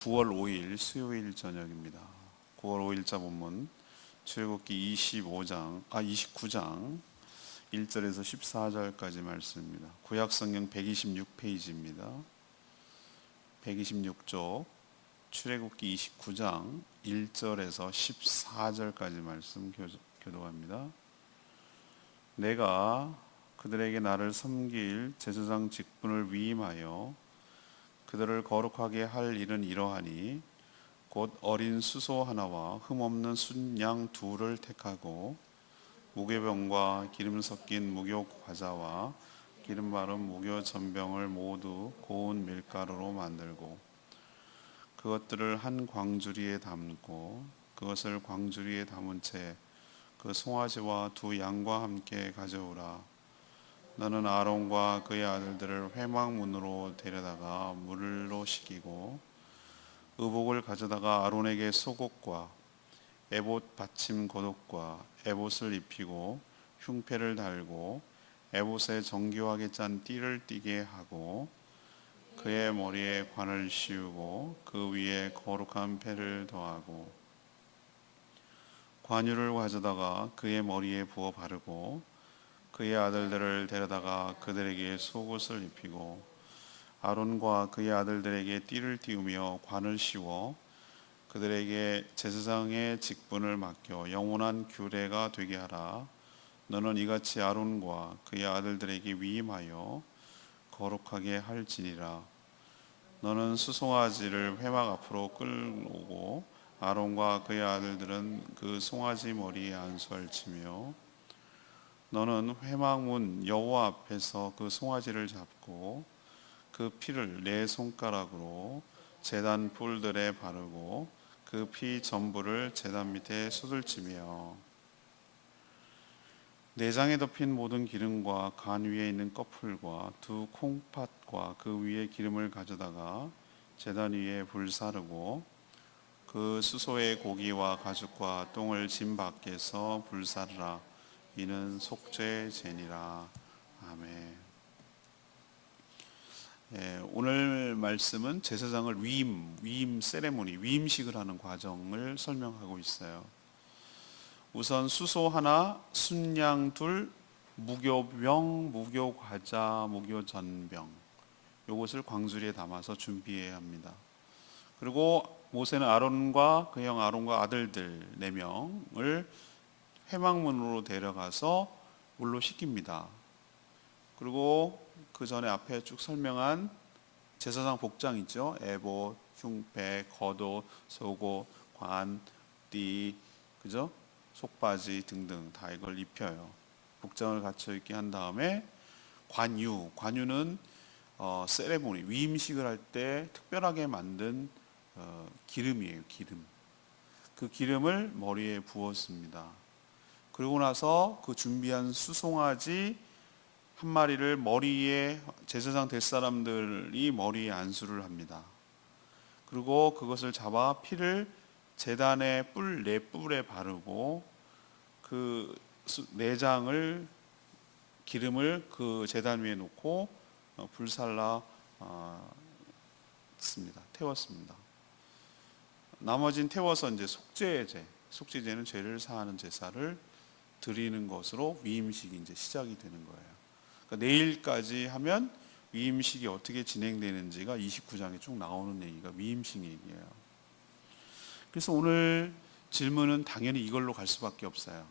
9월 5일 수요일 저녁입니다. 9월 5일자 본문 출애굽기 29장 1절에서 14절까지 말씀입니다. 구약 성경 126페이지입니다. 126쪽 출애굽기 29장 1절에서 14절까지 말씀 교독합니다. 내가 그들에게 나를 섬길 제사장 직분을 위임하여 그들을 거룩하게 할 일은 이러하니 곧 어린 수소 하나와 흠없는 순양 둘을 택하고 무교병과 기름 섞인 무교 과자와 기름 바른 무교 전병을 모두 고운 밀가루로 만들고 그것들을 한 광주리에 담고 그것을 광주리에 담은 채 그 송아지와 두 양과 함께 가져오라. 너는 아론과 그의 아들들을 회막문으로 데려다가 물로 씻기고 의복을 가져다가 아론에게 속옷과 에봇 받침 겉옷과 에봇을 입히고 흉패를 달고 에봇에 정교하게 짠 띠를 띠게 하고 그의 머리에 관을 씌우고 그 위에 거룩한 패를 더하고 관유를 가져다가 그의 머리에 부어 바르고 그의 아들들을 데려다가 그들에게 속옷을 입히고 아론과 그의 아들들에게 띠를 띠우며 관을 씌워 그들에게 제사장의 직분을 맡겨 영원한 규례가 되게 하라. 너는 이같이 아론과 그의 아들들에게 위임하여 거룩하게 할지니라. 너는 수송아지를 회막 앞으로 끌고 아론과 그의 아들들은 그 송아지 머리에 안수할 치며 너는 회막문 여호와 앞에서 그 송아지를 잡고 그 피를 네 손가락으로 제단 뿔들에 바르고 그 피 전부를 제단 밑에 쏟을지며 내장에 덮인 모든 기름과 간 위에 있는 꺼풀과 두 콩팥과 그 위에 기름을 가져다가 제단 위에 불사르고 그 수소의 고기와 가죽과 똥을 짐 밖에서 불사르라. 이는 속죄 제니라. 아멘. 오늘 말씀은 제사장을 위임 세레모니, 위임식을 하는 과정을 설명하고 있어요. 우선 수소 하나, 순양 둘, 무교병, 무교과자, 무교전병 이것을 광주리에 담아서 준비해야 합니다. 그리고 모세는 아론과 그 형 아론과 아들들 4명을 회막문으로 데려가서 물로 씻깁니다. 그리고 그 전에 앞에 쭉 설명한 제사장 복장 있죠. 에봇, 흉패, 겉옷, 속옷, 관, 띠, 그죠? 속바지 등등 다 이걸 입혀요. 복장을 갖춰 입게 한 다음에 관유는 세레모니, 위임식을 할 때 특별하게 만든 기름이에요. 기름. 그 기름을 머리에 부었습니다. 그러고 나서 그 준비한 수송아지 한 마리를 머리에 제사장 될 사람들이 머리에 안수를 합니다. 그리고 그것을 잡아 피를 제단의 네 뿔에 바르고 그 내장을 기름을 그 제단 위에 놓고 불살라 태웠습니다. 나머진 태워서 이제 속죄제는 죄를 사하는 제사를 드리는 것으로 위임식이 이제 시작이 되는 거예요. 그러니까 내일까지 하면 위임식이 어떻게 진행되는지가 29장에 쭉 나오는 얘기가 위임식 얘기예요. 그래서 오늘 질문은 당연히 이걸로 갈 수밖에 없어요.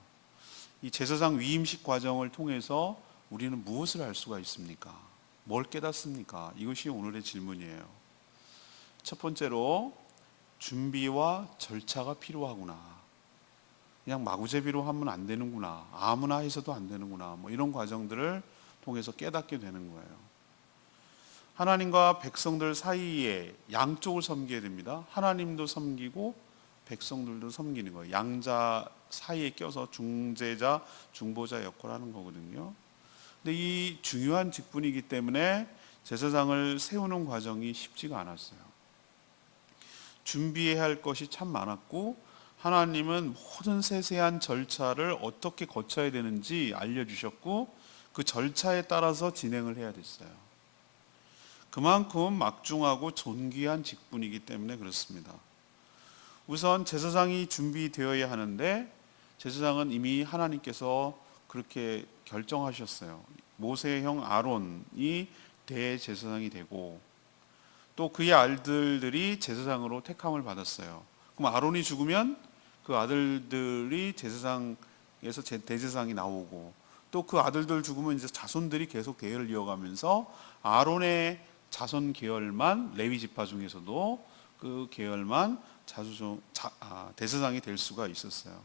이 제사장 위임식 과정을 통해서 우리는 무엇을 알 수가 있습니까? 뭘 깨닫습니까? 이것이 오늘의 질문이에요. 첫 번째로 준비와 절차가 필요하구나. 그냥 마구제비로 하면 안 되는구나. 아무나 해서도 안 되는구나. 이런 과정들을 통해서 깨닫게 되는 거예요. 하나님과 백성들 사이에 양쪽을 섬겨야 됩니다. 하나님도 섬기고 백성들도 섬기는 거예요. 양자 사이에 껴서 중재자, 중보자 역할을 하는 거거든요. 근데 이 중요한 직분이기 때문에 제사장을 세우는 과정이 쉽지가 않았어요. 준비해야 할 것이 참 많았고 하나님은 모든 세세한 절차를 어떻게 거쳐야 되는지 알려주셨고 그 절차에 따라서 진행을 해야 됐어요. 그만큼 막중하고 존귀한 직분이기 때문에 그렇습니다. 우선 제사장이 준비되어야 하는데 제사장은 이미 하나님께서 그렇게 결정하셨어요. 모세의 형 아론이 대제사장이 되고 또 그의 아들들이 제사장으로 택함을 받았어요. 그럼 아론이 죽으면 그 아들들이 제사장에서 대제사장이 나오고 또 그 아들들 죽으면 이제 자손들이 계속 대회를 이어가면서 아론의 자손 계열만 레위 지파 중에서도 그 계열만 대제사장이 될 수가 있었어요.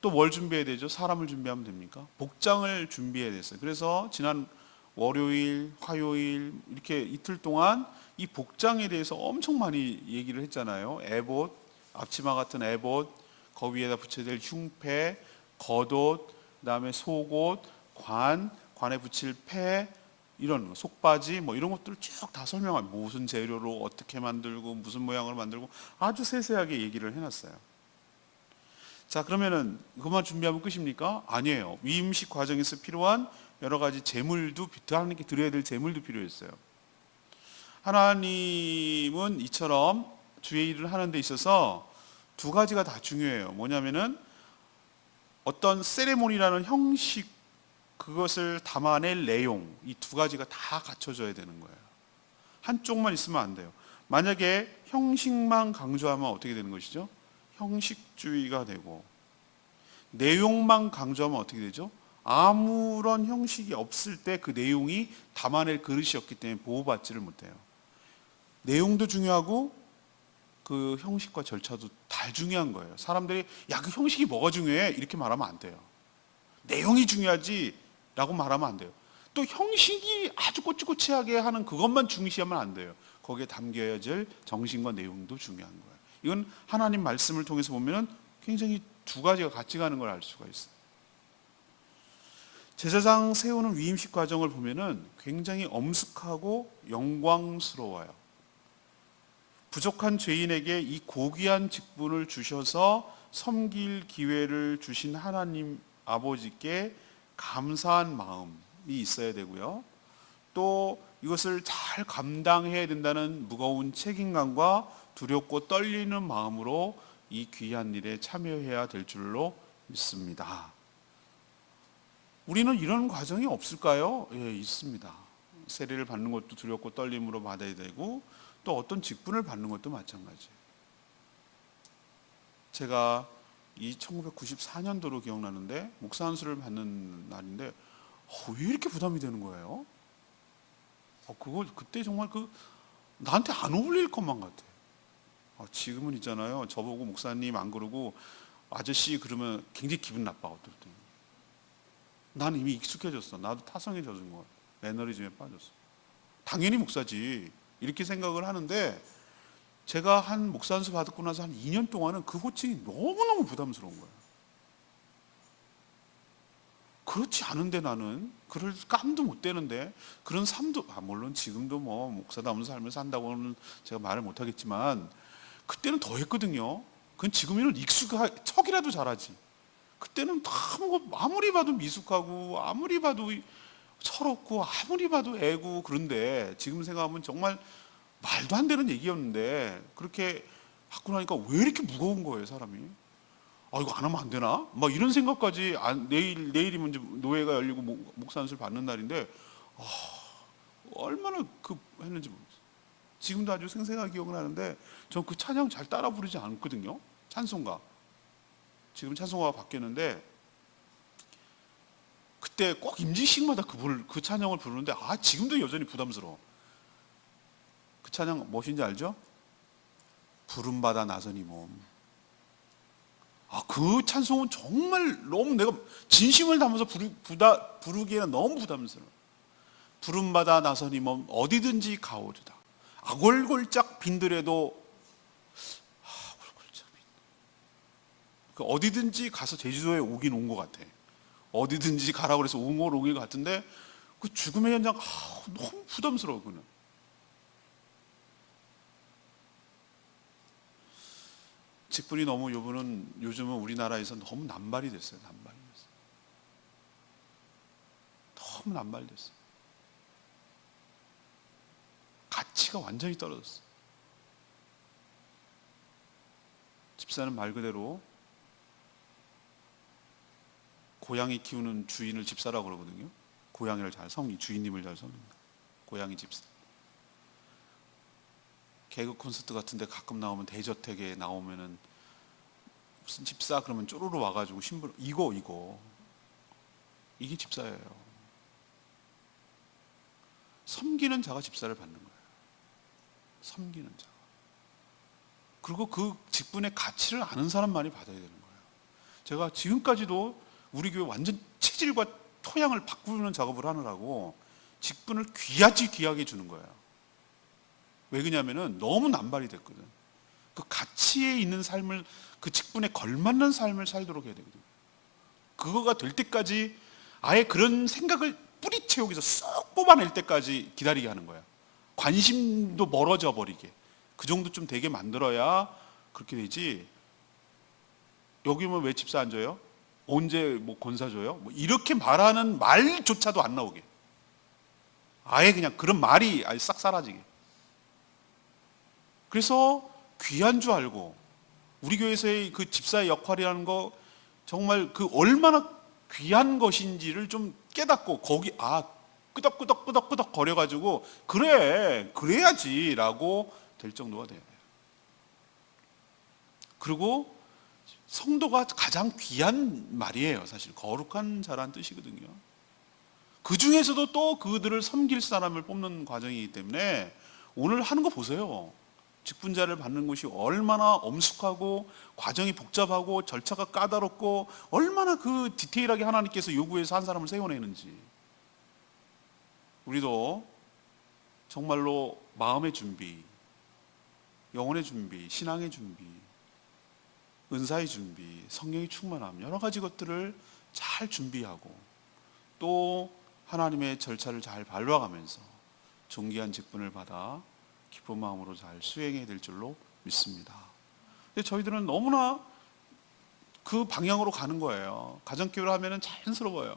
또 뭘 준비해야 되죠? 사람을 준비하면 됩니까? 복장을 준비해야 됐어요. 그래서 지난 월요일, 화요일 이렇게 이틀 동안 이 복장에 대해서 엄청 많이 얘기를 했잖아요. 에봇, 앞치마 같은 에봇, 그 위에다 붙여야 될 흉패, 겉옷, 그다음에 속옷, 관에 붙일 패, 이런 거, 속바지 뭐 이런 것들을 쭉 다 설명하고 무슨 재료로 어떻게 만들고 무슨 모양으로 만들고 아주 세세하게 얘기를 해놨어요. 자, 그러면은 그만 준비하면 끝입니까? 아니에요. 위임식 과정에서 필요한 여러 가지 제물도 하나님께 드려야 될 제물도 필요했어요. 하나님은 이처럼 주의 일을 하는 데 있어서 두 가지가 다 중요해요. 뭐냐면은 어떤 세레모니라는 형식, 그것을 담아낼 내용, 이 두 가지가 다 갖춰져야 되는 거예요. 한쪽만 있으면 안 돼요. 만약에 형식만 강조하면 어떻게 되는 것이죠? 형식주의가 되고, 내용만 강조하면 어떻게 되죠? 아무런 형식이 없을 때 그 내용이 담아낼 그릇이었기 때문에 보호받지를 못해요. 내용도 중요하고 그 형식과 절차도 다 중요한 거예요. 사람들이 야, 그 형식이 뭐가 중요해? 이렇게 말하면 안 돼요. 내용이 중요하지 라고 말하면 안 돼요. 또 형식이 아주 꼬치꼬치하게 하는 그것만 중시하면 안 돼요. 거기에 담겨야 될 정신과 내용도 중요한 거예요. 이건 하나님 말씀을 통해서 보면 굉장히 두 가지가 같이 가는 걸 알 수가 있어요. 제사장 세우는 위임식 과정을 보면은 굉장히 엄숙하고 영광스러워요. 부족한 죄인에게 이 고귀한 직분을 주셔서 섬길 기회를 주신 하나님 아버지께 감사한 마음이 있어야 되고요. 또 이것을 잘 감당해야 된다는 무거운 책임감과 두렵고 떨리는 마음으로 이 귀한 일에 참여해야 될 줄로 믿습니다. 우리는 이런 과정이 없을까요? 예, 있습니다. 세례를 받는 것도 두렵고 떨림으로 받아야 되고 또 어떤 직분을 받는 것도 마찬가지예요. 제가 이 1994년도로 기억나는데 목사 안수를 받는 날인데 왜 이렇게 부담이 되는 거예요? 그거 그때 정말 나한테 안 어울릴 것만 같아. 지금은 있잖아요. 저보고 목사님 안 그러고 아저씨 그러면 굉장히 기분 나빠. 어떨 때. 난 이미 익숙해졌어. 나도 타성에 젖은 거야. 매너리즘에 빠졌어. 당연히 목사지. 이렇게 생각을 하는데 제가 한 목사 안수 받고 나서 한 2년 동안은 그 호칭이 너무너무 부담스러운 거예요. 그렇지 않은데 나는 그럴 깜도 못 되는데 그런 삶도 물론 지금도 뭐 목사다운 삶을 산다고는 제가 말을 못 하겠지만 그때는 더 했거든요. 그건 지금에는 척이라도 잘하지. 그때는 아무리 봐도 미숙하고 아무리 봐도 철없고 아무리 봐도 애고 그런데 지금 생각하면 정말 말도 안 되는 얘기였는데 그렇게 받고 나니까 왜 이렇게 무거운 거예요, 사람이. 이거 안 하면 안 되나? 막 이런 생각까지 내일이면 이제 노회가 열리고 목사 안수를 받는 날인데 얼마나 했는지 모르겠어요. 지금도 아주 생생하게 기억나는데 전 그 찬양 잘 따라 부르지 않거든요. 찬송가. 지금 찬송가가 바뀌었는데 그때 꼭 임지식마다 그 찬양을 부르는데 지금도 여전히 부담스러워. 그 찬양 무엇인지 알죠? 부름받아 나선 이 몸. 그 찬송은 정말 너무 내가 진심을 담아서 부르기에는 너무 부담스러워. 부름받아 나선 이 몸 어디든지 가오리다. 아골골짝 빈들에도 어디든지 가서 제주도에 오긴 온 것 같아. 어디든지 가라고 그래서 오긴 것 같은데 그 죽음의 현장 너무 부담스러워. 그는 직분이 너무 요즘은 우리나라에서 너무 남발이 됐어요. 너무 남발됐어요. 가치가 완전히 떨어졌어요. 집사는 말 그대로 고양이 키우는 주인을 집사라고 그러거든요. 고양이를 잘 섬기, 주인님을 잘 섬깁니다. 고양이 집사. 개그 콘서트 같은데 가끔 나오면, 대저택에 나오면은 무슨 집사 그러면 쪼르르 와가지고 신부 이거 이게 집사예요. 섬기는 자가 집사를 받는 거예요. 섬기는 자. 그리고 그 직분의 가치를 아는 사람만이 받아야 되는 거예요. 제가 지금까지도 우리 교회 완전 체질과 토양을 바꾸는 작업을 하느라고 직분을 귀하게 주는 거예요. 왜 그러냐면은 너무 남발이 됐거든. 그 가치에 있는 삶을, 그 직분에 걸맞는 삶을 살도록 해야 되거든. 그거가 될 때까지 아예 그런 생각을 뿌리채 여기서 쏙 뽑아낼 때까지 기다리게 하는 거야. 관심도 멀어져 버리게. 그 정도쯤 되게 만들어야 그렇게 되지. 여기 뭐 왜 집사 안 줘요? 언제 뭐 권사 줘요? 뭐 이렇게 말하는 말조차도 안 나오게. 아예 그냥 그런 말이 아예 싹 사라지게. 그래서 귀한 줄 알고, 우리 교회에서의 그 집사의 역할이라는 거 정말 그 얼마나 귀한 것인지를 좀 깨닫고, 거기 끄덕끄덕 거려가지고 그래야지 라고 될 정도가 돼야 돼요. 그리고 성도가 가장 귀한 말이에요. 사실 거룩한 자란 뜻이거든요. 그 중에서도 또 그들을 섬길 사람을 뽑는 과정이기 때문에 오늘 하는 거 보세요. 직분자를 받는 것이 얼마나 엄숙하고 과정이 복잡하고 절차가 까다롭고 얼마나 그 디테일하게 하나님께서 요구해서 한 사람을 세워내는지. 우리도 정말로 마음의 준비, 영혼의 준비, 신앙의 준비, 은사의 준비, 성령의 충만함, 여러 가지 것들을 잘 준비하고 또 하나님의 절차를 잘 밟아가면서 존귀한 직분을 받아 기쁜 마음으로 잘 수행해야 될 줄로 믿습니다. 근데 저희들은 너무나 그 방향으로 가는 거예요. 가정교회를 하면 자연스러워요.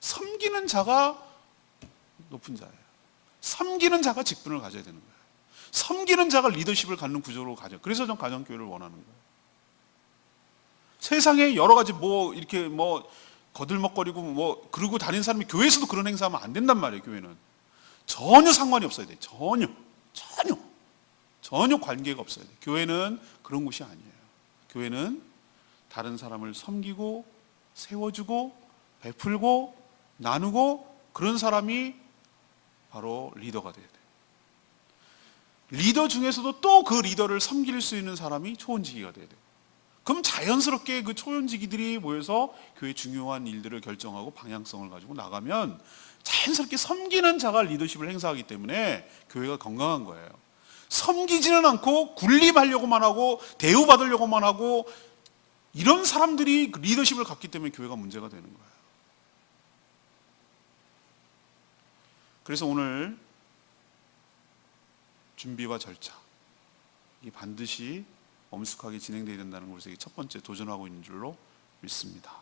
섬기는 자가 높은 자예요. 섬기는 자가 직분을 가져야 되는 거예요. 섬기는 자가 리더십을 갖는 구조로 가죠. 그래서 전 가정교회를 원하는 거예요. 세상에 여러 가지 이렇게 거들먹거리고 그러고 다니는 사람이 교회에서도 그런 행사하면 안 된단 말이에요. 교회는 전혀 상관이 없어야 돼요. 전혀 관계가 없어야 돼요. 교회는 그런 곳이 아니에요. 교회는 다른 사람을 섬기고 세워주고 베풀고 나누고 그런 사람이 바로 리더가 돼야 돼요. 리더 중에서도 또 그 리더를 섬길 수 있는 사람이 초원지기가 돼야 돼요. 그럼 자연스럽게 그 초원지기들이 모여서 교회 중요한 일들을 결정하고 방향성을 가지고 나가면 자연스럽게 섬기는 자가 리더십을 행사하기 때문에 교회가 건강한 거예요. 섬기지는 않고 군림하려고만 하고 대우받으려고만 하고 이런 사람들이 리더십을 갖기 때문에 교회가 문제가 되는 거예요. 그래서 오늘 준비와 절차, 이 반드시 엄숙하게 진행되어야 된다는 것을 첫 번째 도전하고 있는 줄로 믿습니다.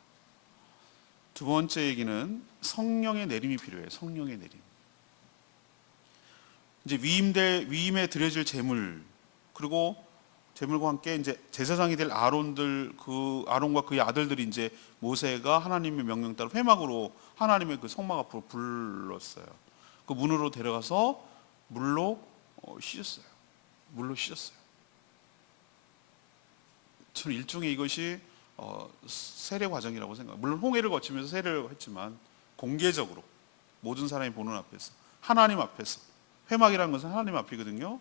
두 번째 얘기는 성령의 내림이 필요해요. 성령의 내림. 이제 위임에 드려질 제물, 그리고 제물과 함께 이제 제사장이 될 아론과 그의 아들들이 이제 모세가 하나님의 명령 따라 회막으로 하나님의 그 성막 앞으로 불렀어요. 그 문으로 데려가서 물로 씻었어요. 저는 일종의 이것이 세례 과정이라고 생각해요. 물론 홍해를 거치면서 세례를 했지만 공개적으로 모든 사람이 보는 앞에서, 하나님 앞에서, 회막이라는 것은 하나님 앞이거든요.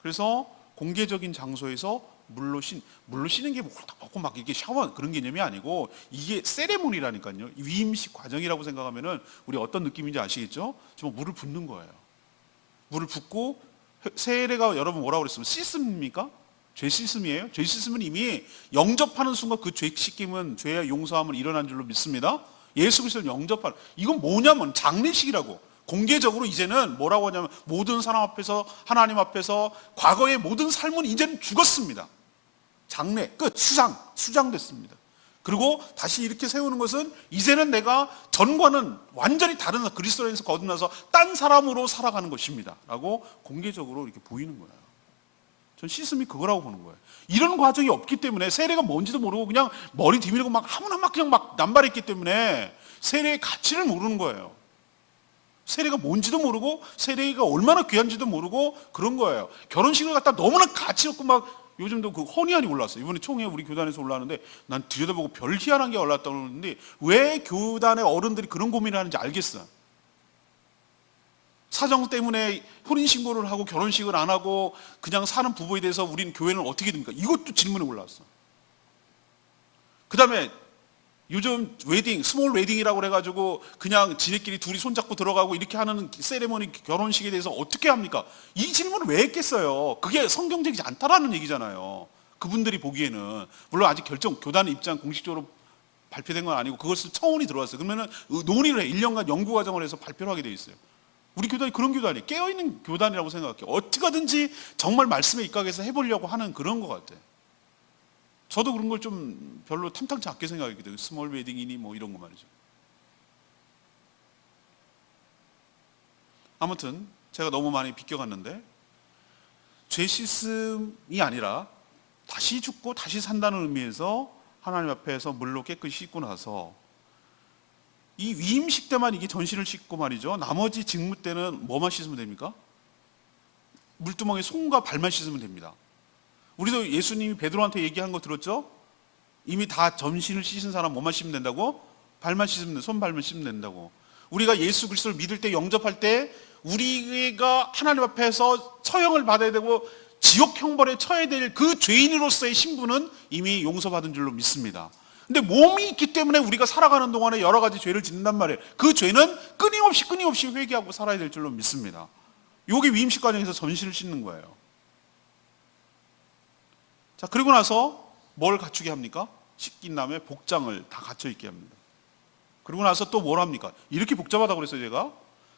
그래서 공개적인 장소에서 물로 씻는 게 홀딱 벗고 막 이렇게 샤워 그런 개념이 아니고 이게 세레모니라니까요. 위임식 과정이라고 생각하면은 우리 어떤 느낌인지 아시겠죠? 정말 물을 붓는 거예요. 물을 붓고 세례가 여러분 뭐라고 그랬으면 씻습니까? 죄 씻음이에요? 죄 씻음은 이미 영접하는 순간 그 죄 씻김은 죄의 용서함은 일어난 줄로 믿습니다. 예수 그리스도를 영접하는, 이건 뭐냐면 장례식이라고. 공개적으로 이제는 뭐라고 하냐면 모든 사람 앞에서, 하나님 앞에서 과거의 모든 삶은 이제는 죽었습니다. 장례 끝, 수장됐습니다. 그리고 다시 이렇게 세우는 것은 이제는 내가 전과는 완전히 다른 그리스도인에서 거듭나서 딴 사람으로 살아가는 것입니다 라고 공개적으로 이렇게 보이는 거예요. 전 시스템이 그거라고 보는 거예요. 이런 과정이 없기 때문에 세례가 뭔지도 모르고 그냥 머리 디밀고 막 아무나 막 그냥 막 남발했기 때문에 세례의 가치를 모르는 거예요. 세례가 뭔지도 모르고 세례가 얼마나 귀한지도 모르고 그런 거예요. 결혼식을 갖다 너무나 가치 없고 막 요즘도 그 헌의안이 올라왔어요. 이번에 총회 우리 교단에서 올라왔는데 난 들여다보고 별 희한한 게 올라왔다고 그러는데 왜 교단의 어른들이 그런 고민을 하는지 알겠어요. 사정 때문에 혼인신고를 하고 결혼식을 안 하고 그냥 사는 부부에 대해서 우리는 교회는 어떻게 됩니까? 이것도 질문이 올라왔어. 그 다음에 요즘 웨딩, 스몰 웨딩이라고 그래가지고 그냥 지네끼리 둘이 손잡고 들어가고 이렇게 하는 세레모니 결혼식에 대해서 어떻게 합니까? 이 질문을 왜 했겠어요? 그게 성경적이지 않다라는 얘기잖아요. 그분들이 보기에는. 물론 아직 교단의 입장 공식적으로 발표된 건 아니고 그것을 청원이 들어왔어요. 그러면은 논의를 해. 1년간 연구 과정을 해서 발표를 하게 돼 있어요. 우리 교단이 그런 교단이에요. 깨어있는 교단이라고 생각해요. 어떻게든지 정말 말씀에 입각해서 해보려고 하는 그런 것 같아요. 저도 그런 걸 좀 별로 탐탁치 않게 생각했거든요. 스몰 웨딩이니 뭐 이런 거 말이죠. 아무튼 제가 너무 많이 비껴갔는데 죄 씻음이 아니라 다시 죽고 다시 산다는 의미에서 하나님 앞에서 물로 깨끗이 씻고 나서 이 위임식 때만 이게 전신을 씻고 말이죠. 나머지 직무 때는 뭐만 씻으면 됩니까? 물두멍에 손과 발만 씻으면 됩니다. 우리도 예수님이 베드로한테 얘기한 거 들었죠? 이미 다 전신을 씻은 사람 뭐만 씻으면 된다고? 발만 씻으면 손 발만 씻으면 된다고. 우리가 예수 그리스도를 믿을 때 영접할 때 우리가 하나님 앞에서 처형을 받아야 되고 지옥 형벌에 처해야 될 그 죄인으로서의 신분은 이미 용서받은 줄로 믿습니다. 근데 몸이 있기 때문에 우리가 살아가는 동안에 여러 가지 죄를 짓는단 말이에요. 그 죄는 끊임없이 회개하고 살아야 될 줄로 믿습니다. 이게 위임식 과정에서 전신을 씻는 거예요. 자, 그리고 나서 뭘 갖추게 합니까? 씻긴 다음에 복장을 다 갖춰 입게 합니다. 그리고 나서 또 뭘 합니까? 이렇게 복잡하다고 그랬어요, 제가.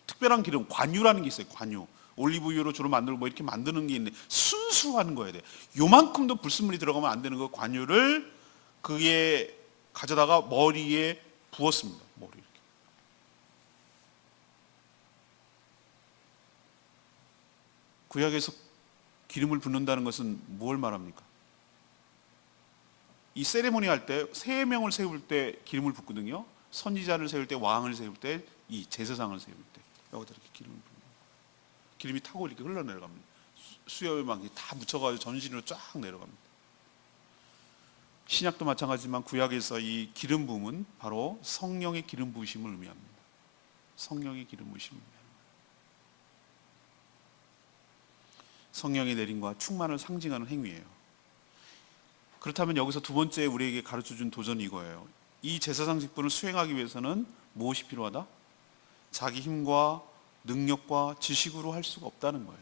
특별한 기름, 관유라는 게 있어요, 관유. 올리브유로 주로 만들고 뭐 이렇게 만드는 게 있는데 순수한 거야 돼. 요만큼도 불순물이 들어가면 안 되는 그 관유를 그게 가져다가 머리에 부었습니다. 머리 이렇게. 구약에서 기름을 붓는다는 것은 뭘 말합니까? 이 세레모니 할 때 3명을 세울 때 기름을 붓거든요. 선지자를 세울 때, 왕을 세울 때, 이 제사장을 세울 때 여기다 이렇게 기름을 붓는 기름이 타고 이렇게 흘러내려갑니다. 수염에 막 다 묻혀가지고 전신으로 쫙 내려갑니다. 신약도 마찬가지지만 구약에서 이 기름 부음은 바로 성령의 기름 부으심을 의미합니다. 성령의 기름 부으심을 의미합니다. 성령의 내림과 충만을 상징하는 행위예요. 그렇다면 여기서 두 번째 우리에게 가르쳐준 도전이 이거예요. 이 제사장 직분을 수행하기 위해서는 무엇이 필요하다? 자기 힘과 능력과 지식으로 할 수가 없다는 거예요.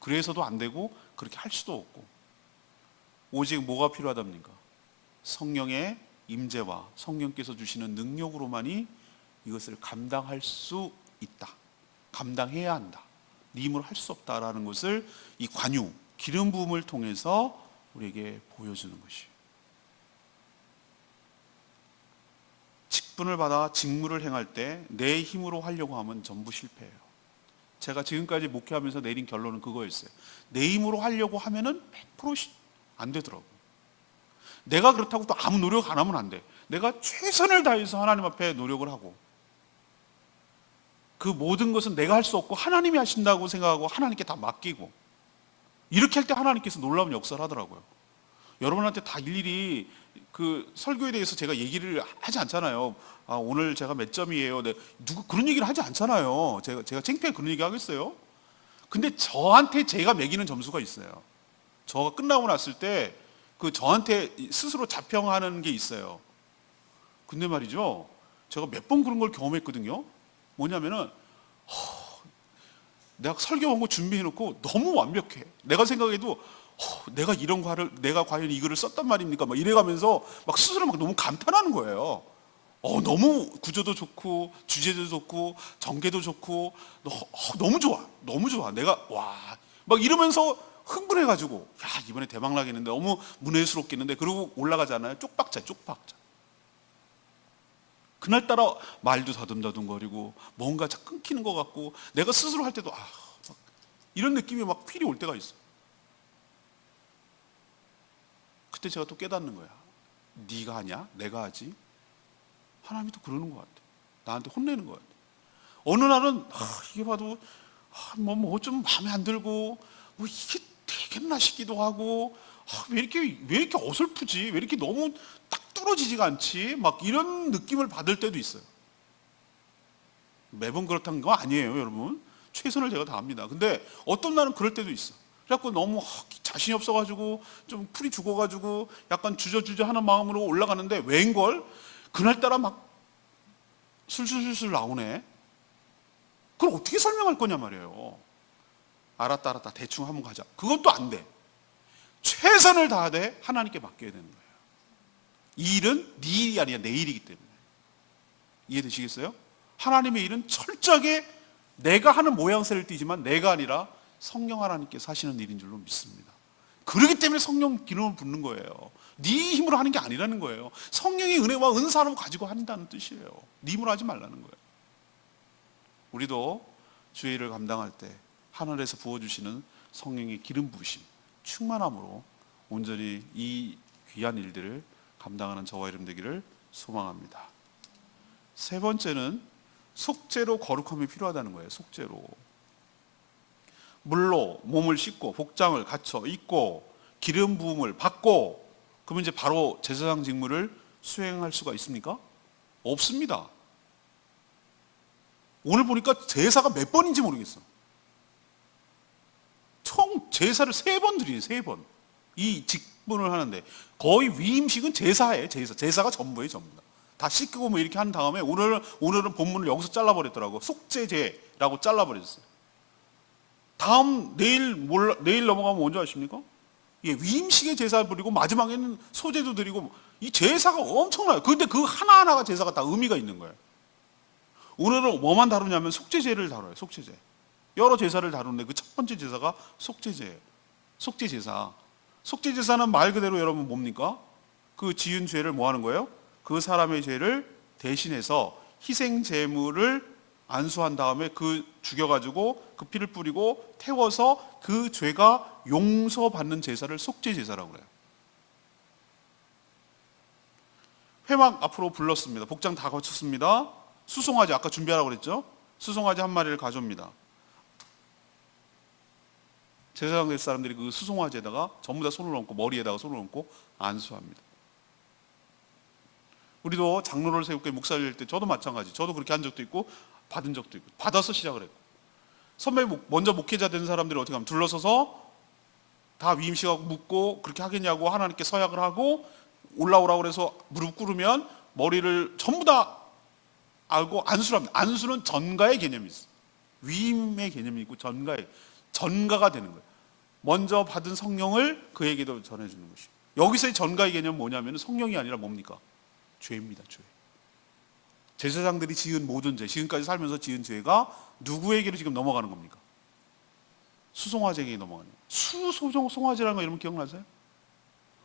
그래서도 안 되고 그렇게 할 수도 없고 오직 뭐가 필요하답니까? 성령의 임재와 성령께서 주시는 능력으로만이 이것을 감당할 수 있다. 감당해야 한다. 네 힘으로 할 수 없다라는 것을 이 관유, 기름 부음을 통해서 우리에게 보여주는 것이에요. 직분을 받아 직무를 행할 때 내 힘으로 하려고 하면 전부 실패해요. 제가 지금까지 목회하면서 내린 결론은 그거였어요. 내 힘으로 하려고 하면은 100% 안 되더라고요. 내가 그렇다고 또 아무 노력 안 하면 안 돼. 내가 최선을 다해서 하나님 앞에 노력을 하고 그 모든 것은 내가 할 수 없고 하나님이 하신다고 생각하고 하나님께 다 맡기고 이렇게 할 때 하나님께서 놀라운 역사를 하더라고요. 여러분한테 다 일일이 그 설교에 대해서 제가 얘기를 하지 않잖아요. 아, 오늘 제가 몇 점이에요. 네, 누구 그런 얘기를 하지 않잖아요. 제가 창피하게 그런 얘기 하겠어요? 근데 저한테 제가 매기는 점수가 있어요. 저가 끝나고 났을 때 그 저한테 스스로 자평하는 게 있어요. 근데 말이죠. 제가 몇 번 그런 걸 경험했거든요. 뭐냐면은 내가 설교 원고 준비해놓고 너무 완벽해. 내가 생각해도 내가 이런 과를 내가 과연 이거를 썼단 말입니까? 막 이래가면서 막 스스로 막 너무 감탄하는 거예요. 너무 구조도 좋고 주제도 좋고 전개도 좋고 너무 좋아, 너무 좋아. 내가 와 막 이러면서 흥분해가지고 야 이번에 대박 나겠는데 너무 문외스럽겠는데 그러고 올라가잖아요. 쪽박자. 그날따라 말도 더듬더듬거리고 뭔가 자 끊기는 것 같고 내가 스스로 할 때도 막 이런 느낌이 막 필이 올 때가 있어. 그때 제가 또 깨닫는 거야. 네가 하냐? 내가 하지? 하나님이 또 그러는 것 같아. 나한테 혼내는 것 같아. 어느 날은 이게 봐도 뭐 좀 마음에 안 들고 뭐 이게 되겠나 싶기도 하고 왜 이렇게 어설프지? 왜 이렇게 너무 딱 떨어지지가 않지? 막 이런 느낌을 받을 때도 있어요. 매번 그렇다는 거 아니에요, 여러분. 최선을 제가 다합니다. 근데 어떤 날은 그럴 때도 있어. 그래갖고 너무 자신이 없어가지고 좀 풀이 죽어가지고 약간 주저주저 하는 마음으로 올라가는데 웬걸 그날따라 막 술술술 나오네. 그걸 어떻게 설명할 거냐 말이에요. 알았다 대충 한번 가자. 그것도 안 돼. 최선을 다하되 하나님께 맡겨야 되는 거예요. 이 일은 네 일이 아니라 내 일이기 때문에. 이해되시겠어요? 하나님의 일은 철저하게 내가 하는 모양새를 띠지만 내가 아니라 성령 하나님께서 하시는 일인 줄로 믿습니다. 그렇기 때문에 성령 기름을 붓는 거예요. 네 힘으로 하는 게 아니라는 거예요. 성령의 은혜와 은사로 가지고 한다는 뜻이에요. 네 힘으로 하지 말라는 거예요. 우리도 주의 일을 감당할 때 하늘에서 부어주시는 성령의 기름 부으심, 충만함으로 온전히 이 귀한 일들을 감당하는 저와 여러분 되기를 소망합니다. 세 번째는 속죄로 거룩함이 필요하다는 거예요. 속죄로. 물로 몸을 씻고 복장을 갖춰 입고 기름 부음을 받고 그러면 이제 바로 제사장 직무를 수행할 수가 있습니까? 없습니다. 오늘 보니까 제사가 몇 번인지 모르겠어. 총 제사를 3번 드리네. 3번. 이 직분을 하는데 거의 위임식은 제사예요. 제사가 전부예요. 전부 다 씻고 뭐 이렇게 한 다음에 오늘은 본문을 여기서 잘라버렸더라고. 속죄제라고 잘라버렸어요. 다음 내일 넘어가면 뭔지 아십니까? 예, 위임식의 제사를 드리고 마지막에는 소제도 드리고 이 제사가 엄청나요. 그런데 그 하나하나가 제사가 다 의미가 있는 거예요. 오늘은 뭐만 다루냐면 속죄제를 다뤄요. 속죄제. 여러 제사를 다루는데 그 첫 번째 제사가 속죄제예요. 속죄제사. 속죄제사는 말 그대로 여러분 뭡니까? 그 지은 죄를 뭐 하는 거예요? 그 사람의 죄를 대신해서 희생 제물을 안수한 다음에 그 죽여가지고 그 피를 뿌리고 태워서 그 죄가 용서받는 제사를 속죄제사라고 그래요. 회막 앞으로 불렀습니다. 복장 다 거쳤습니다. 수송아지 아까 준비하라고 그랬죠? 수송아지 한 마리를 가져옵니다. 제사장 될 사람들이 그 수송아지에다가 전부 다 손을 얹고 머리에다가 손을 얹고 안수합니다. 우리도 장로를 세울 때 목사를 할 때 저도 마찬가지. 저도 그렇게 한 적도 있고 받은 적도 있고 받아서 시작을 했고 선배 먼저 목회자 된 사람들이 어떻게 하면 둘러서서 다 위임식하고 묻고 그렇게 하겠냐고 하나님께 서약을 하고 올라오라고 그래서 무릎 꿇으면 머리를 전부 다 알고 안수를 합니다. 안수는 전가의 개념이 있어요. 위임의 개념이 있고 전가가 되는 거예요. 먼저 받은 성령을 그에게도 전해주는 것이에요. 여기서의 전가의 개념은 뭐냐면 성령이 아니라 뭡니까? 죄입니다. 죄. 제사장들이 지은 모든 죄, 지금까지 살면서 지은 죄가 누구에게로 지금 넘어가는 겁니까? 수송아지에게 넘어가는 거예요. 수송아지라는 거 여러분 기억나세요?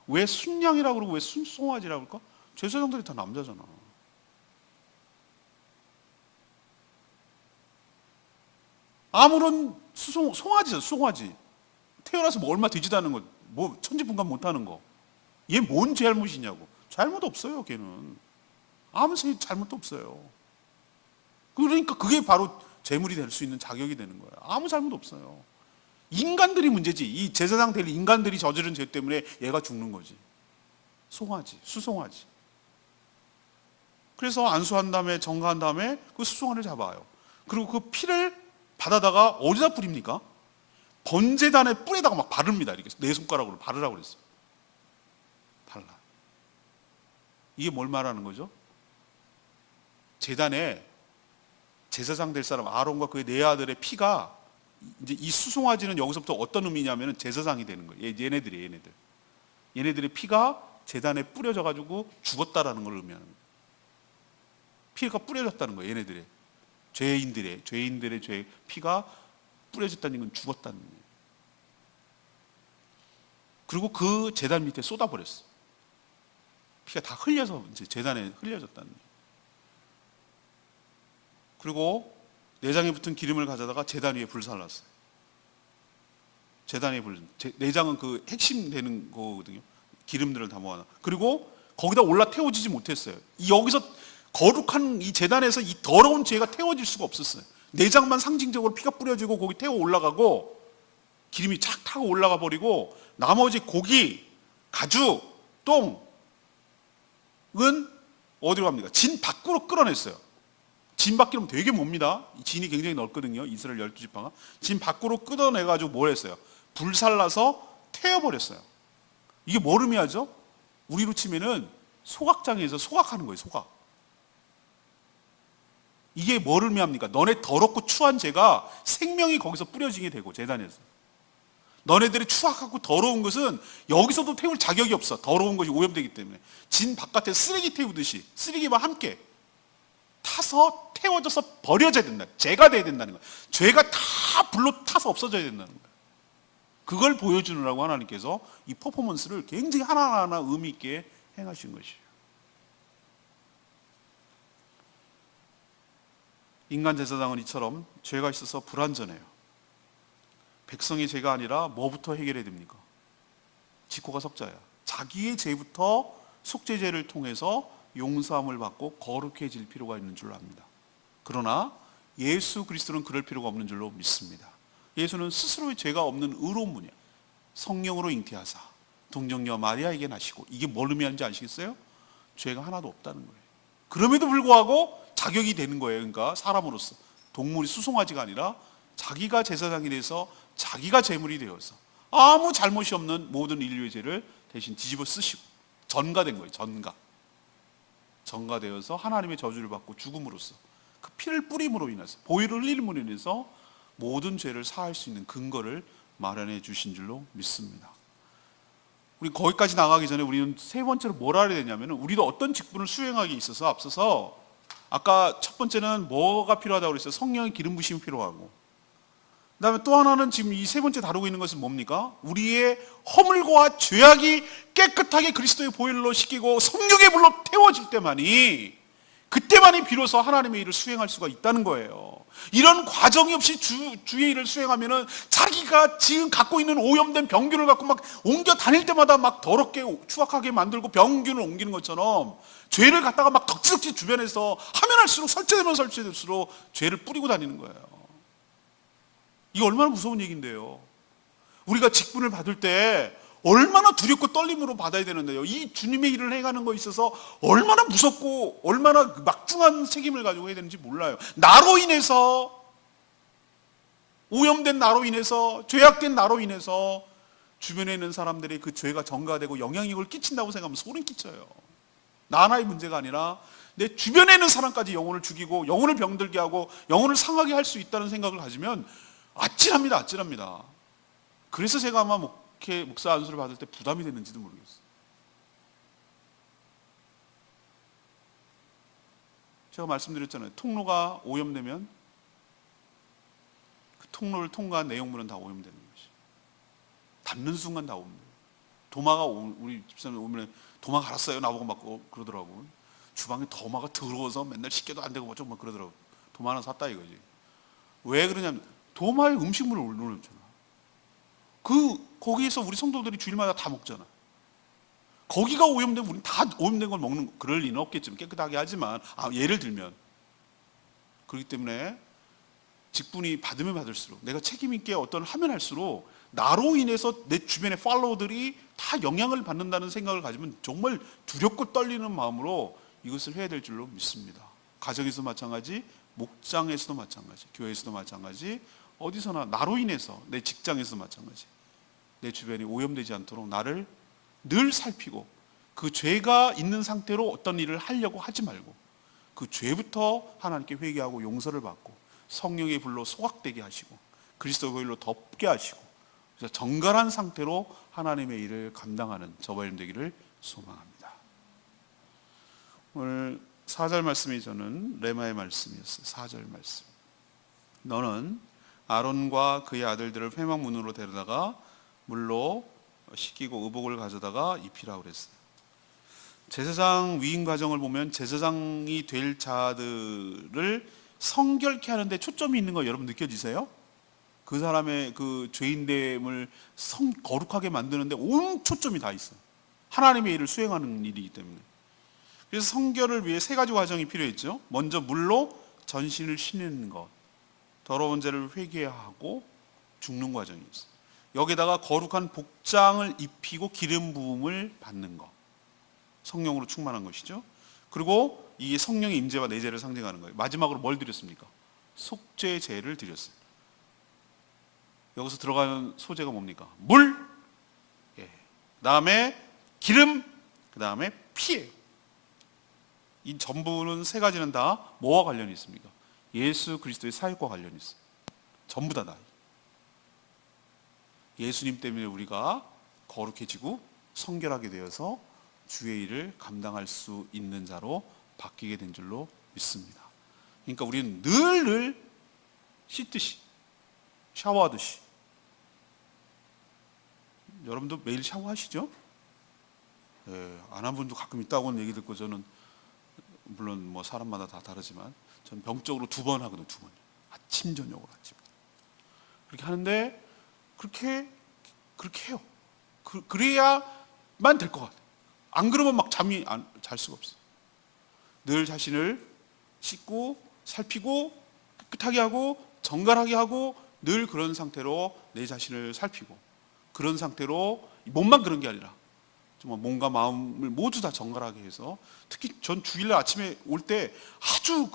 왜 순양이라고 그러고 왜 수송아지라고 그럴까? 제사장들이 다 남자잖아. 아무런 송아지죠. 송아지. 태어나서 뭐 얼마 되지도 않은 거, 뭐 천지분간 못하는 거. 얘 뭔 잘못이냐고. 잘못 없어요. 걔는 아무 잘못도 없어요. 그러니까 그게 바로 제물이 될 수 있는 자격이 되는 거예요. 아무 잘못 없어요. 인간들이 문제지. 이 제사장 될 인간들이 저지른 죄 때문에 얘가 죽는 거지. 송아지, 수송아지. 그래서 안수한 다음에 정가한 다음에 그 수송아지를 잡아요. 그리고 그 피를 받아다가 어디다 뿌립니까? 번제단의 뿔에다가 막 바릅니다. 이렇게 네 손가락으로 바르라고 그랬어요. 발라. 이게 뭘 말하는 거죠? 제단에 제사장 될 사람 아론과 그의 네 아들의 피가 이제 이 수송아지는 여기서부터 어떤 의미냐면 제사장이 되는 거예요. 얘네들의 피가 제단에 뿌려져 가지고 죽었다라는 걸 의미하는 거예요. 피가 뿌려졌다는 거예요. 얘네들의 죄인들의 죄 피가 뿌려졌다는 건 죽었다는 거예요. 그리고 그 제단 밑에 쏟아버렸어. 피가 다 흘려서 이제 제단에 흘려졌다는 거예요. 그리고 내장에 붙은 기름을 가져다가 제단 위에 불살랐어요. 제단 위에 내장은 그 핵심 되는 거거든요. 기름들을 다 모아놔. 그리고 거기다 올라 태워지지 못했어요. 여기서 거룩한 이 제단에서 이 더러운 죄가 태워질 수가 없었어요. 내장만 상징적으로 피가 뿌려지고 거기 태워 올라가고 기름이 착 타고 올라가 버리고 나머지 고기, 가죽, 똥은 어디로 갑니까? 진 밖으로 끌어냈어요. 진 밖이면 되게 멉니다. 진이 굉장히 넓거든요. 이스라엘 12지파가. 진 밖으로 끌어내가지고 뭘 했어요? 불살라서 태워버렸어요. 이게 뭘 의미하죠? 우리로 치면은 소각장에서 소각하는 거예요. 소각. 이게 뭘 의미합니까? 너네 더럽고 추한 죄가 생명이 거기서 뿌려지게 되고 제단에서 너네들이 추악하고 더러운 것은 여기서도 태울 자격이 없어. 더러운 것이 오염되기 때문에 진 바깥에 쓰레기 태우듯이 쓰레기와 함께 타서 태워져서 버려져야 된다. 죄가 돼야 된다는 거예요. 죄가 다 불로 타서 없어져야 된다는 거예요. 그걸 보여주느라고 하나님께서 이 퍼포먼스를 굉장히 하나하나 의미 있게 행하신 것이에요. 인간 제사장은 이처럼 죄가 있어서 불완전해요. 백성의 죄가 아니라 뭐부터 해결해야 됩니까? 직고가 석자야. 자기의 죄부터 속죄제를 통해서 용서함을 받고 거룩해질 필요가 있는 줄로 압니다. 그러나 예수 그리스도는 그럴 필요가 없는 줄로 믿습니다. 예수는 스스로의 죄가 없는 의로운 분이야. 성령으로 잉태하사 동정녀 마리아에게 나시고, 이게 뭘 의미하는지 아시겠어요? 죄가 하나도 없다는 거예요. 그럼에도 불구하고 자격이 되는 거예요. 그러니까 사람으로서 동물이 수송아지가 아니라 자기가 제사장이 돼서 자기가 제물이 되어서 아무 잘못이 없는 모든 인류의 죄를 대신 뒤집어 쓰시고 전가된 거예요. 전가되어서 하나님의 저주를 받고 죽음으로써 그 피를 뿌림으로 인해서 보혈을 흘림으로 인해서 모든 죄를 사할 수 있는 근거를 마련해 주신 줄로 믿습니다. 우리 거기까지 나가기 전에 우리는 세 번째로 뭘 알아야 되냐면, 우리도 어떤 직분을 수행하기 있어서 앞서서 아까 첫 번째는 뭐가 필요하다고 그랬어요? 성령의 기름 부심이 필요하고, 그 다음에 또 하나는 지금 이 세 번째 다루고 있는 것은 뭡니까? 우리의 허물과 죄악이 깨끗하게 그리스도의 보혈로 씻기고 성령의 불로 태워질 때만이, 그때만이 비로소 하나님의 일을 수행할 수가 있다는 거예요. 이런 과정이 없이 주의 일을 수행하면은 자기가 지금 갖고 있는 오염된 병균을 갖고 막 옮겨 다닐 때마다 막 더럽게 추악하게 만들고 병균을 옮기는 것처럼 죄를 갖다가 막 덕지덕지 주변에서 하면 할수록 설치되면 설치될수록 죄를 뿌리고 다니는 거예요. 이게 얼마나 무서운 얘기인데요. 우리가 직분을 받을 때 얼마나 두렵고 떨림으로 받아야 되는데요. 이 주님의 일을 해가는 거에 있어서 얼마나 무섭고 얼마나 막중한 책임을 가지고 해야 되는지 몰라요. 나로 인해서, 오염된 나로 인해서, 죄악된 나로 인해서 주변에 있는 사람들이 그 죄가 전가되고 영향력을 끼친다고 생각하면 소름 끼쳐요. 나 하나의 문제가 아니라 내 주변에 있는 사람까지 영혼을 죽이고 영혼을 병들게 하고 영혼을 상하게 할 수 있다는 생각을 가지면 아찔합니다. 그래서 제가 아마 목사 안수를 받을 때 부담이 됐는지도 모르겠어요. 제가 말씀드렸잖아요. 통로가 오염되면 그 통로를 통과한 내용물은 다 오염되는 것이. 닿는 순간 다 오염돼요. 도마가 우리 집사님 오면 도마 갈았어요 나보고 막 그러더라고요. 주방에 도마가 더러워서 맨날 씻겨도 안 되고 뭐 좀 그러더라고요. 도마 하나 샀다 이거지. 왜 그러냐면 도마에 음식물을 올려놓잖아. 거기에서 우리 성도들이 주일마다 다 먹잖아. 거기가 오염되면 우리는 다 오염된 걸 먹는, 그럴 리는 없겠지만 깨끗하게 하지만, 예를 들면. 그렇기 때문에 직분이 받으면 받을수록, 내가 책임 있게 어떤 하면 할수록 나로 인해서 내 주변의 팔로워들이 다 영향을 받는다는 생각을 가지면 정말 두렵고 떨리는 마음으로 이것을 해야 될 줄로 믿습니다. 가정에서 마찬가지, 목장에서도 마찬가지, 교회에서도 마찬가지, 어디서나 나로 인해서, 내 직장에서 마찬가지, 내 주변이 오염되지 않도록 나를 늘 살피고 그 죄가 있는 상태로 어떤 일을 하려고 하지 말고 그 죄부터 하나님께 회개하고 용서를 받고 성령의 불로 소각되게 하시고 그리스도의 보혈로 덮게 하시고 정갈한 상태로 하나님의 일을 감당하는 저와 여러분 되기를 소망합니다. 오늘 4절 말씀이 저는 레마의 말씀이었어요. 4절 말씀. 너는 아론과 그의 아들들을 회막문으로 데려다가 물로 씻기고 의복을 가져다가 입히라고 그랬어요. 제사장 위임 과정을 보면 제사장이 될 자들을 성결케 하는데 초점이 있는 거 여러분 느껴지세요? 그 사람의 그 죄인됨을 거룩하게 만드는데 온 초점이 다 있어요. 하나님의 일을 수행하는 일이기 때문에. 그래서 성결을 위해 세 가지 과정이 필요했죠. 먼저 물로 전신을 씻는 것, 더러운 죄를 회개해야 하고 죽는 과정이 있어요. 여기다가 거룩한 복장을 입히고 기름 부음을 받는 것, 성령으로 충만한 것이죠. 그리고 이 성령의 임재와 내재를 상징하는 거예요. 마지막으로 뭘 드렸습니까? 속죄제를 드렸어요. 여기서 들어가는 소재가 뭡니까? 물, 그다음에 기름, 그다음에 피예요. 이 전부는 세 가지는 다 뭐와 관련이 있습니까? 예수 그리스도의 사역과 관련이 있어요. 전부 다. 예수님 때문에 우리가 거룩해지고 성결하게 되어서 주의 일을 감당할 수 있는 자로 바뀌게 된 줄로 믿습니다. 그러니까 우리는 늘 씻듯이, 샤워하듯이. 여러분도 매일 샤워하시죠? 안 한 분도 가끔 있다고는 얘기 듣고, 저는 물론 뭐 사람마다 다 다르지만 저는 병적으로 2번 하거든요. 2번. 아침 저녁으로 아침. 그렇게 하는데 그렇게 해요. 그래야만 될 것 같아요. 안 그러면 막 잠이 잘 수가 없어요. 늘 자신을 씻고 살피고 깨끗하게 하고 정갈하게 하고 늘 그런 상태로 내 자신을 살피고, 그런 상태로 몸만 그런 게 아니라 정말 몸과 마음을 모두 다 정갈하게 해서, 특히 전 주일날 아침에 올 때 아주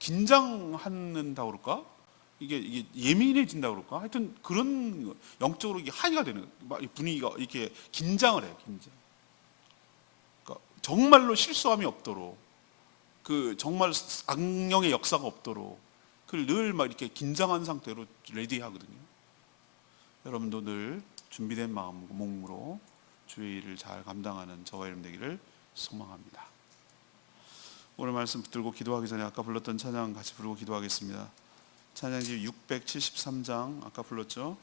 긴장한다 그럴까? 이게 예민해진다 그럴까? 하여튼 그런 영적으로 이게 하이가 되는, 분위기가 이렇게 긴장을 해요. 긴장. 그러니까 정말로 실수함이 없도록, 정말 악령의 역사가 없도록 그걸 늘 이렇게 긴장한 상태로 레디하거든요. 여러분도 늘 준비된 마음, 몸으로 주의 일을 잘 감당하는 저와 여러분 되기를 소망합니다. 오늘 말씀 붙들고 기도하기 전에 아까 불렀던 찬양 같이 부르고 기도하겠습니다. 찬양지 673장 아까 불렀죠?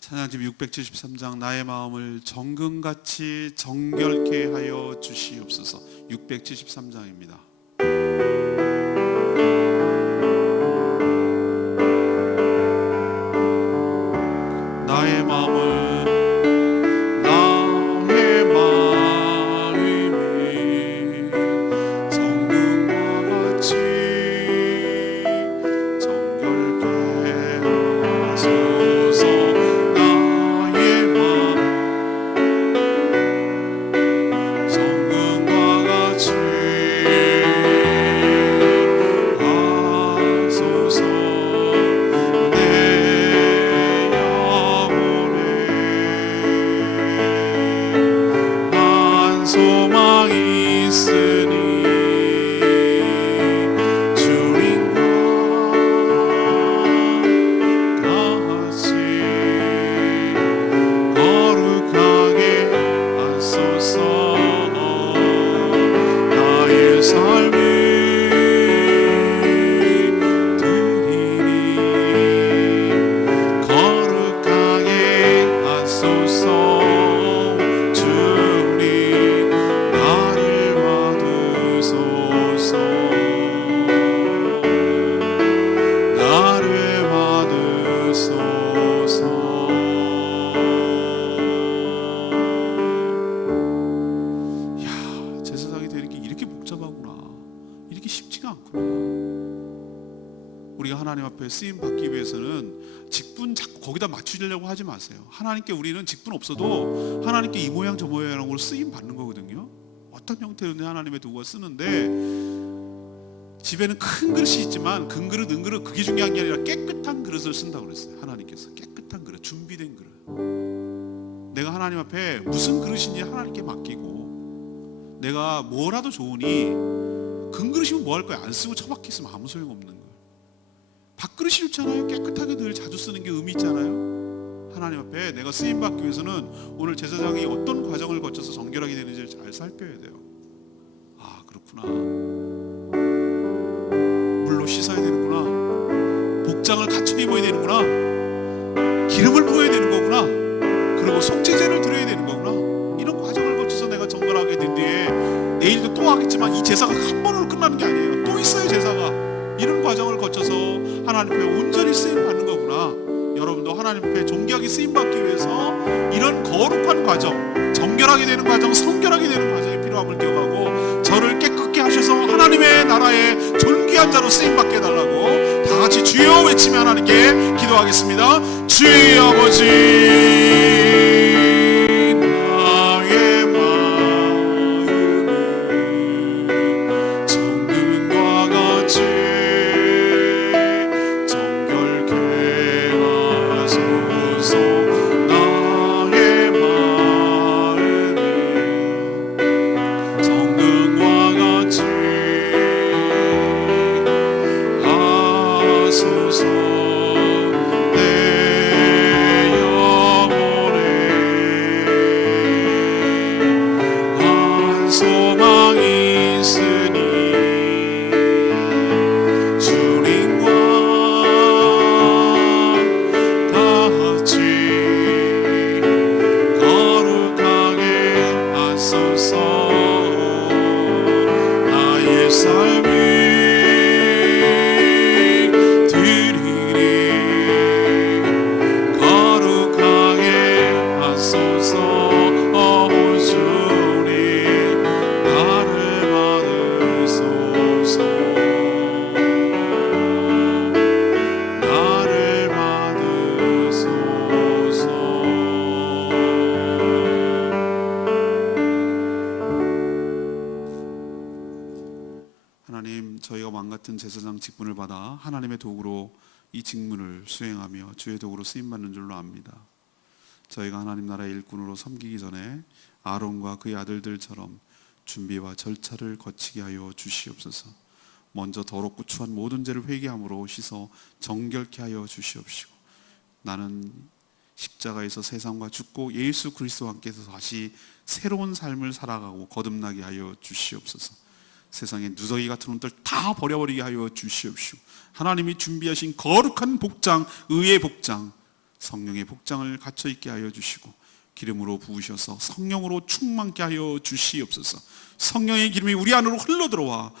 찬양집 673장 나의 마음을 정금같이 정결케 하여 주시옵소서. 673장입니다. 나의 마음을 하나님 앞에 쓰임 받기 위해서는 직분 자꾸 거기다 맞추려고 하지 마세요. 하나님께 우리는 직분 없어도 하나님께 이 모양 저 모양으로 쓰임 받는 거거든요. 어떤 형태로든 하나님의 도구가 쓰는데, 집에는 큰 그릇이 있지만 큰 그릇, 은 그릇 그게 중요한 게 아니라 깨끗한 그릇을 쓴다고 그랬어요. 하나님께서 깨끗한 그릇, 준비된 그릇. 내가 하나님 앞에 무슨 그릇인지 하나님께 맡기고, 내가 뭐라도 좋으니 큰 그릇이면 뭐 할 거야? 안 쓰고 처박혀 있으면 아무 소용없는 거예요. 밥그릇이 좋잖아요. 깨끗하게 늘 자주 쓰는 게 의미 있잖아요. 하나님 앞에 내가 쓰임받기 위해서는 오늘 제사장이 어떤 과정을 거쳐서 정결하게 되는지를 잘 살펴야 돼요. 그렇구나. 물로 씻어야 되는구나. 복장을 갖춰 입어야 되는구나. 기름을 부어야 되는 거구나. 그리고 속죄제를 드려야 되는 거구나. 이런 과정을 거쳐서 내가 정결하게 된 뒤에 내일도 또 하겠지만 이 제사가 한 번으로 끝나는 게 아니에요. 또 있어요, 제사가. 이런 과정을 거쳐서 하나님 앞에 온전히 쓰임 받는 거구나. 여러분도 하나님 앞에 존귀하게 쓰임 받기 위해서 이런 거룩한 과정, 정결하게 되는 과정, 성결하게 되는 과정이 필요함을 기억하고 저를 깨끗게 하셔서 하나님의 나라의 존귀한 자로 쓰임 받게 해달라고 다 같이 주여 외치며 하나님께 기도하겠습니다. 주의 아버지, 같은 제사장 직분을 받아 하나님의 도구로 이 직분을 수행하며 주의 도구로 쓰임받는 줄로 압니다. 저희가 하나님 나라의 일꾼으로 섬기기 전에 아론과 그의 아들들처럼 준비와 절차를 거치게 하여 주시옵소서. 먼저 더럽고 추한 모든 죄를 회개함으로 씻어 정결케 하여 주시옵시고, 나는 십자가에서 세상과 죽고 예수 그리스도와 함께서 다시 새로운 삶을 살아가고 거듭나게 하여 주시옵소서. 세상의 누더기 같은 옷들 다 버려버리게 하여 주시옵시고, 하나님이 준비하신 거룩한 복장, 의의 복장, 성령의 복장을 갖춰 있게 하여 주시고, 기름으로 부으셔서 성령으로 충만케 하여 주시옵소서. 성령의 기름이 우리 안으로 흘러들어와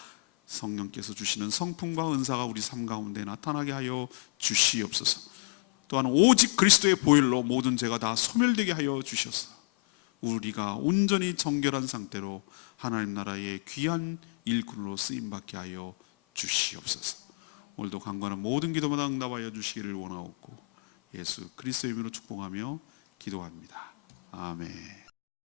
성령께서 주시는 성품과 은사가 우리 삶 가운데 나타나게 하여 주시옵소서. 또한 오직 그리스도의 보혈로 모든 죄가 다 소멸되게 하여 주셔서 우리가 온전히 정결한 상태로 하나님 나라의 귀한 일꾼으로 쓰임받게 하여 주시옵소서. 오늘도 간구하는 모든 기도마다 응답하여 주시기를 원하옵고 예수 그리스도의 이름으로 축복하며 기도합니다. 아멘.